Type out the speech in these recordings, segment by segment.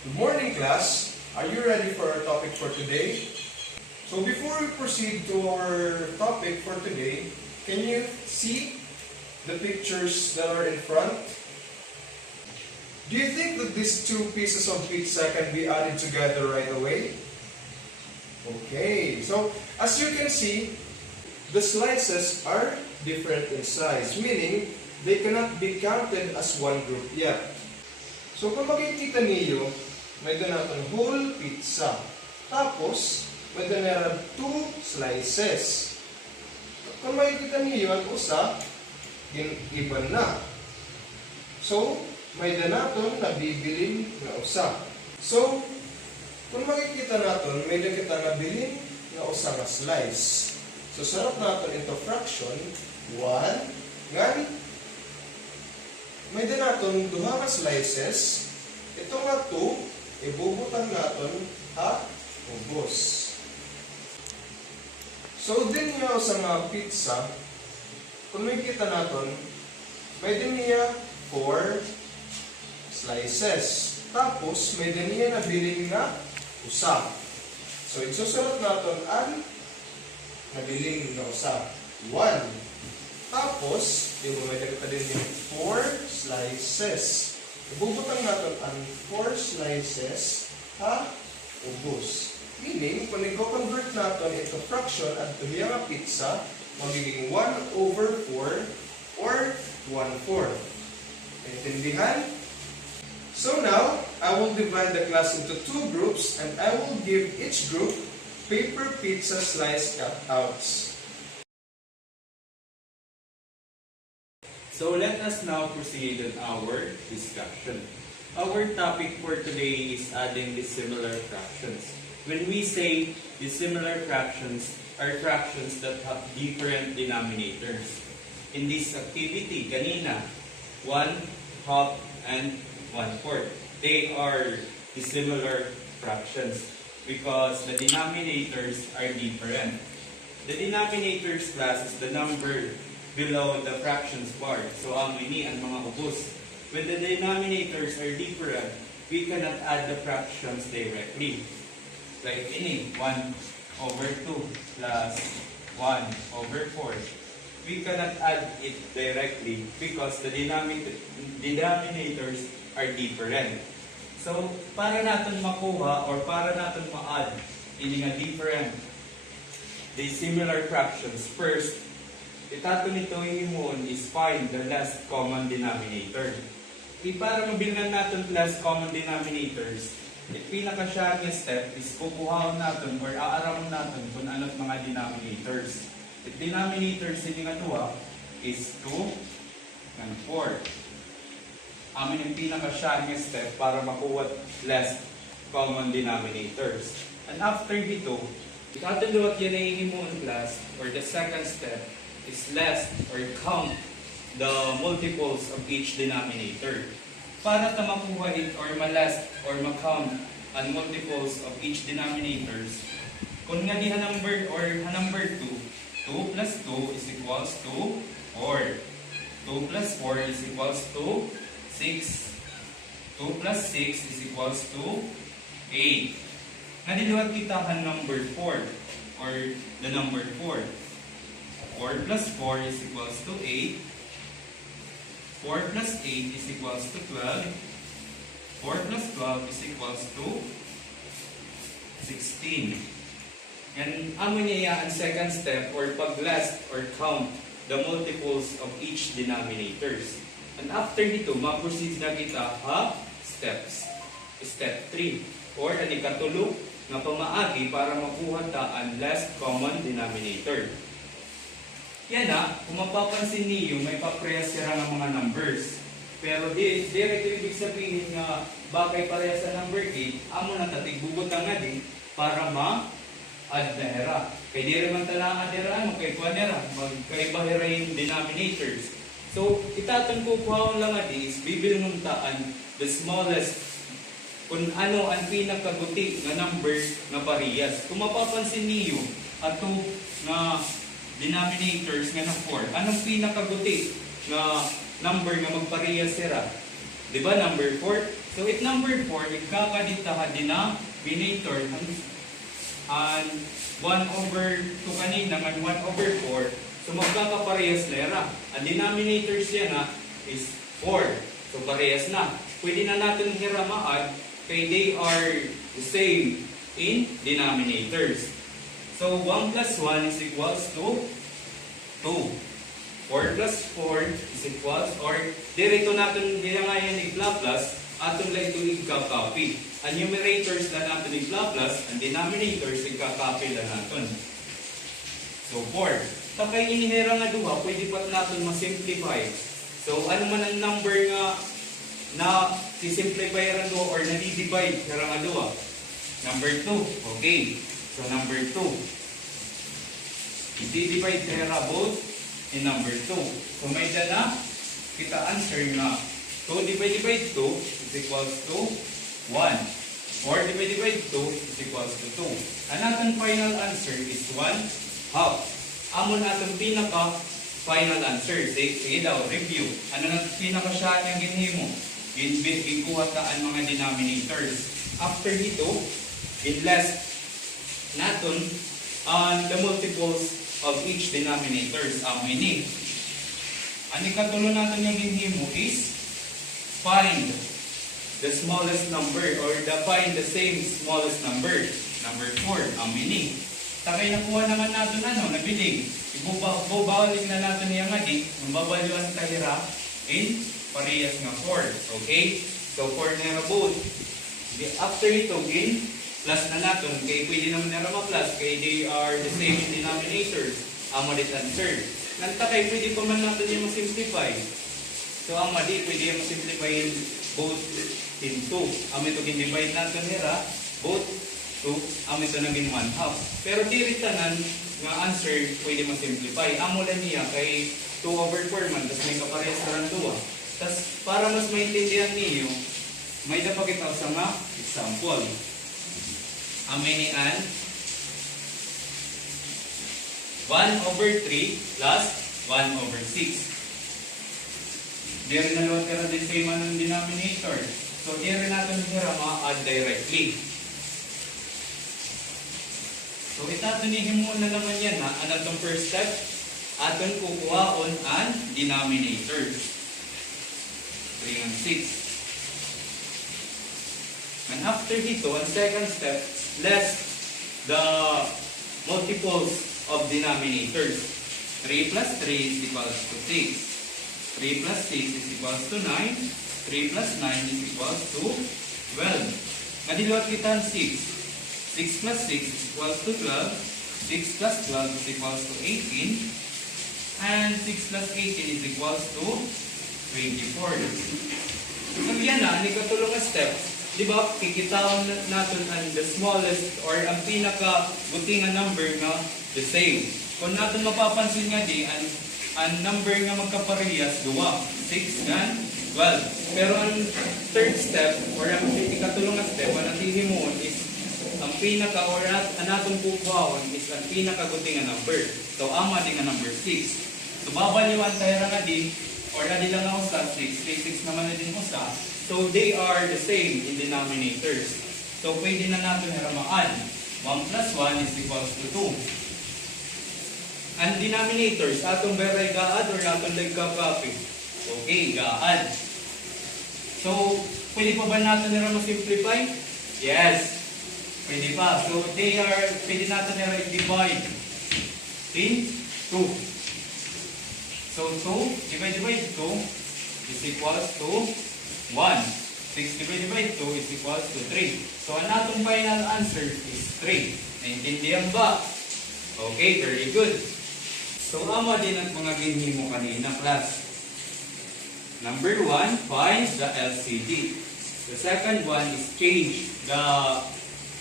Good morning, class. Are you ready for our topic for today? So before we proceed to our topic for today, can you see the pictures that are in front? Do you think that these two pieces of pizza can be added together right away? Okay, so as you can see, the slices are different in size, meaning they cannot be counted as one group yet. So kung makikita niyo, may ganatong whole pizza. Tapos, may ganatong 2 slices. Kung makikita niyo, ang usa, iba na. So, may ganatong nabibilin na usa. So, kung makikita natin, may kita nabilin na usa na slice. So, sarap natin into fraction. 1, ngan, may ganatong 2 na slices. Ito nga 2, ibubutan natin ubos. So, din niya sa mga pizza, kung makikita natin, may din niya 4 slices. Tapos, may din niya nabiling na usa. So, isusulat natin ang nabiling na usa. 1. Tapos, yung may dagta din yung 4 slices. Ibubutan natin ang 4 slices ubos. Meaning, kung i-convert natin into fraction at tumiya nga pizza, magiging 1/4 or 1/4. Intindihan? So now, I will divide the class into 2 groups and I will give each group paper pizza slice cutouts. So let us now proceed on our discussion. Our topic for today is adding dissimilar fractions. When we say dissimilar fractions are fractions that have different denominators. In this activity, kanina, 1/2 and 1/4. They are dissimilar fractions because the denominators are different. The denominators class is the number below the fractions bar. So, ang ini ang mga ubos. When the denominators are different, we cannot add the fractions directly. Like ini, 1/2 plus 1/4. We cannot add it directly because the denominators are different. So, para natin makuha or para natin ma-add ini nga different dissimilar fractions, first, itato nito himon is find the least common denominator. Para mabilhan natin least common denominators, pinaka-siya nga step is kukuhaon natin or aaramon natin kung ano't mga denominators. The denominators hindi nga tuwa is 2 and 4. Amin yung pinaka-siya nga step para makuha least common denominators. And after dito, itato yan ay himon class or the second step is list or count the multiples of each denominator. Para ta makuha it or ma-list or ma-count ang multiples of each denominators, kung nga di number or number 2, 2 plus 2 is equals to 4. 2 plus 4 is equals to 6. 2 plus 6 is equals to 8. Nadiluwag kita ang number 4 or the number 4. 4 plus 4 is equals to 8. 4 plus 8 is equals to 12. 4 plus 12 is equals to 16. And amo niya ang second step or pag-list or count the multiples of each denominators. And after dito, ma-proceed na kita steps. Step 3 or ang ikatulog na pamaagi para makuha ta ang least common denominator. Yan na, kung mapapansin niyo, may paprehas sira ng mga numbers. Pero direct ibig sabihin nga bakay pareha sa number 8, amo na tatigbubutan nga din para ma-add na hera. Kaya di rin man talang adera, kay kuanera, magkaibahira yung denominators. So, itatang kukuha lang nga is, bibilmuntaan the smallest kung ano ang pinakaguti na number na parehas. Kung mapapansin niyo, ato na denominators nga na 4. Anong pinakaguti na number nga magparehas sira? Di ba, number 4? So, if number 4, ikakadikta ka denominator and 1 over 2 kanina, and 1 over 4. So, magkakaparehas na era. Ang denominators yan is 4. So, parehas na. Pwede na natin hiramaan kay they are the same in denominators. So, 1 plus 1 is equals to 2. 4 plus 4 is equals, or dirito natin hinangayan ni Laplace, atong lang ito i-copy. Ang numerators na natin ni Laplace, ang denominators i-copy na natin. So, 4. Tapay inihera nga duha, pwede pa natin ma-simplify. So, ano man ang number nga na si-simplify ra duha or na-divide ra nga duha? Number 2. Okay. So, number 2. I-divide ra both in number 2. So, may dana, kita answer nga 2 divided by 2 is equals to 1. 4 divided by 2 is equals to 2. Ang atong final answer is 1/2. Amon atong pinaka final answer. Sige daw, review. Ano na pinaka siya niyang ginhimo? Gikuha ta ang mga denominators. After dito, in-less naton on the multiples of each denominators. Ini. Ang ikatulo natin yung ginhimo is find the smallest number or find the same smallest number. Number 4. Ini. Takay nakuha naman natin nabiling. Ibubawalik na natin niya nga di. Mababaluan kahira in parehas nga 4. Okay? So 4 na both. After ito, in plus na natin. Kaya pwede naman na ma-plus. Kaya they are the same denominators. Amo dit answer. Nantakay, pwede pa man natin yung ma-simplify. So ang mali, pwede yung ma-simplify both in 2. Amo ito gin-divide natin nila. Both 2. Amo ito naging 1/2. Pero di rin tanan nga answer pwede ma-simplify. Amo lang niya kay 2 over 4 man. Tapos may kaparehas na 2. Tapos para mas maintindihan niyo, may dapakita sa nga example. Aminian 1 over 3 plus 1 over 6. Di rin nalawat ka na din same ang denominator. So, di rin natin hira ma-add directly. So, itatunihin mo na naman yan ha. Ano itong first step? Aton kukuhaon ang denominator. 3 and 6. And after dito, ang second step, less the multiples of denominators. 3 plus 3 is equals to 6. 3 plus 6 is equals to 9. 3 plus 9 is equals to 12. Madiluat kita ang 6. 6 plus 6 is equals to 12. 6 plus 12 is equals to 18. And 6 plus 18 is equals to 24. So yan na, ang ikatulong na step. Di ba, kikitawan natin ang the smallest or ang pinaka-buting number na the same. Kung natin mapapansin nga di, ang number nga magkaparehas, 2. 6 and 12. Pero ang third step, or ang ikatulong na step, ang natihimon is ang pinaka, or ang natong kukuhawan is ang pinaka-buting number. So, ama din nga number 6. So, babaliwan tayo nga di, or na lang ako sa 6, kay 6 naman na din ko sa. So, they are the same in denominators. So, pwede na natin hiramaan. 1 plus 1 is equals to 2. And denominators, atong beray gaad or atong nagka-copy? Okay, gaad. So, pwede pa ba natin nila ma-simplify? Yes. Pwede pa. So, pwede natin nila i-divide in 2. So, 2 divided by 2 is equals to 1. 6 divided by 2 is equals to 3. So, ang atong final answer is 3. Naintindihan ba? Okay, very good. So, ama din ang mga ginhimo kanina, class. Number 1, find the LCD. The second one is change the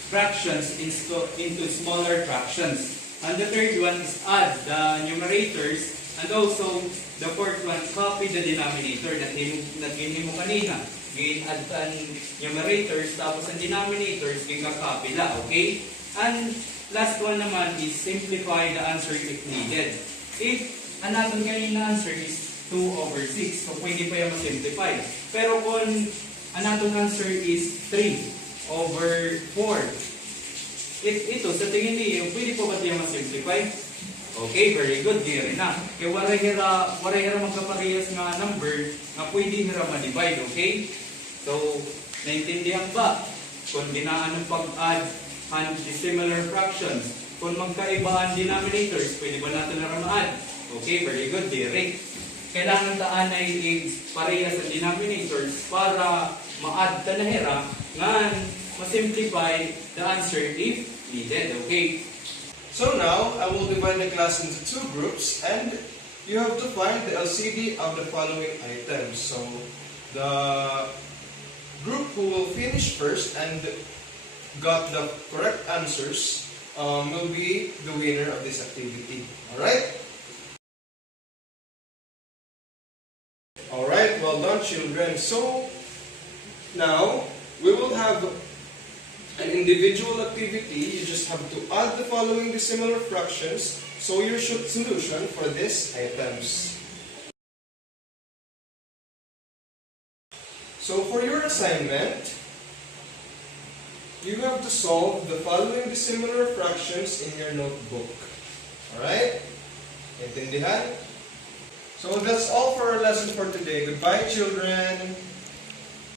fractions into smaller fractions. And the third one is add the numerators. And also, the fourth one, copy the denominator na ginhimo kanina. Gin-add ang numerators, tapos ang denominators, gin-copy la, okay? And last one naman is simplify the answer if needed. If ang natin kanina answer is 2 over 6. So, pwede pa yung ma-simplify. Pero kung ang atong answer is 3 over 4, ito, sa tingin niyo, pwede pa ba ito yung ma-simplify? Okay, very good. Di rin na. Kaya waray hira magkaparehas nga number na pwede hira ma-divide, okay? So, naintindihan ba? Kung dinaan ng pag-add and dissimilar fractions, kung magkaiba ang denominators, pwede ba natin na ma-add? Okay, very good. Di rin. Kailangan taan ay parehas sa denominators para ma-add ta na hira nga ma-simplify the answer if needed, okay? So now, I will divide the class into two groups and you have to find the LCD of the following items. So, the group who will finish first and got the correct answers will be the winner of this activity. Alright? Alright, well done children. So, now, we will have an individual activity. You just have to add the following dissimilar fractions, so your solution for these items. So for your assignment, you have to solve the following dissimilar fractions in your notebook. Alright? Intindihan? So that's all for our lesson for today. Goodbye children!